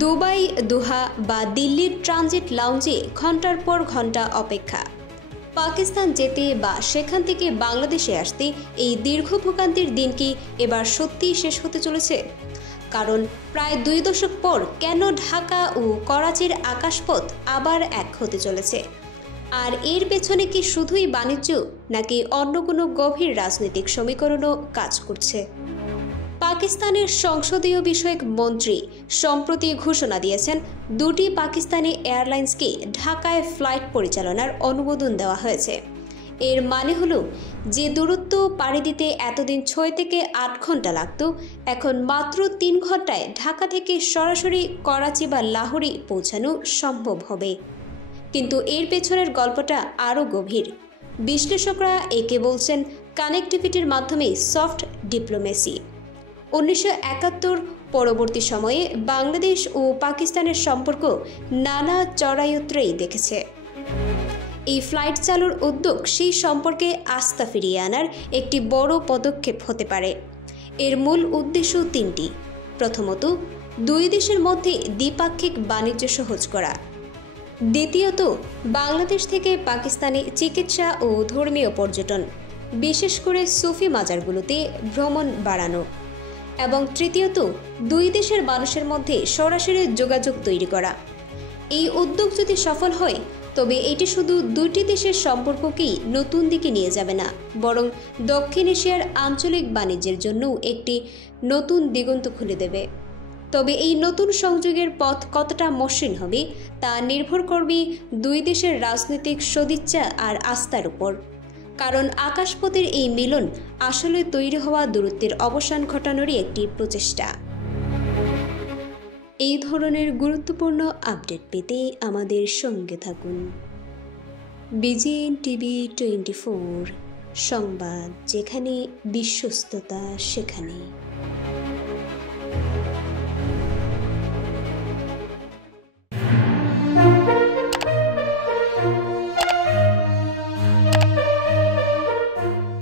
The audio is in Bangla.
দুবাই, দোহা বা দিল্লির ট্রানজিট লাউঞ্জে ঘন্টার পর ঘন্টা অপেক্ষা। পাকিস্তান যেতে বা সেখান থেকে বাংলাদেশে আসতে এই দীর্ঘ ভোগান্তির দিন কি এবার সত্যিই শেষ হতে চলেছে? কারণ প্রায় 2 দশক পর কেন ঢাকা ও করাচির আকাশপথ আবার এক হতে চলেছে? আর এর পেছনে কি শুধুই বাণিজ্য, নাকি অন্য কোনো গভীর রাজনৈতিক সমীকরণও কাজ করছে? পাকিস্তানের সংসদীয় বিষয়ক মন্ত্রী সম্প্রতি ঘোষণা দিয়েছেন, 2টি পাকিস্তানি এয়ারলাইন্সকে ঢাকায় ফ্লাইট পরিচালনার অনুমোদন দেওয়া হয়েছে। এর মানে হলো, যে দূরত্ব পাড়ি দিতে এতদিন 6 থেকে 8 ঘন্টা লাগত, এখন মাত্র 3 ঘন্টায় ঢাকা থেকে সরাসরি করাচি বা লাহোরে পৌঁছানো সম্ভব হবে। কিন্তু এর পেছনের গল্পটা আরও গভীর। বিশ্লেষকরা একে বলছেন কানেক্টিভিটির মাধ্যমে সফট ডিপ্লোমেসি। 1971 পরবর্তী সময়ে বাংলাদেশ ও পাকিস্তানের সম্পর্ক নানা চড়াই-উতরাই দেখেছে। এই ফ্লাইট চালুর উদ্যোগ সেই সম্পর্কে আস্থা ফিরিয়ে আনার একটি বড় পদক্ষেপ হতে পারে। এর মূল উদ্দেশ্য 3টি। প্রথমত, 2 দেশের মধ্যে দ্বিপাক্ষিক বাণিজ্য সহজ করা। দ্বিতীয়ত, বাংলাদেশ থেকে পাকিস্তানে চিকিৎসা ও ধর্মীয় পর্যটন, বিশেষ করে সুফি মাজারগুলোতে ভ্রমণ বাড়ানো। এবং তৃতীয়ত, 2 দেশের মানুষের মধ্যে সরাসরি যোগাযোগ তৈরি করা। এই উদ্যোগ যদি সফল হয়, তবে এটি শুধু 2টি দেশের সম্পর্ককেই নতুন দিকে নিয়ে যাবে না, বরং দক্ষিণ এশিয়ার আঞ্চলিক বাণিজ্যের জন্যও একটি নতুন দিগন্ত খুলে দেবে। তবে এই নতুন সংযোগের পথ কতটা মসৃণ হবে তা নির্ভর করবে 2 দেশের রাজনৈতিক সদিচ্ছা আর আস্থার উপর। কারণ আকাশপথের এই মিলন আসলে তৈরি হওয়া দূরত্বের অবসান ঘটানোরই একটি প্রচেষ্টা। এই ধরনের গুরুত্বপূর্ণ আপডেট পেতে আমাদের সঙ্গে থাকুন। বিজিএন টিভি 24 সংবাদ, যেখানে বিশ্বস্ততা সেখানে।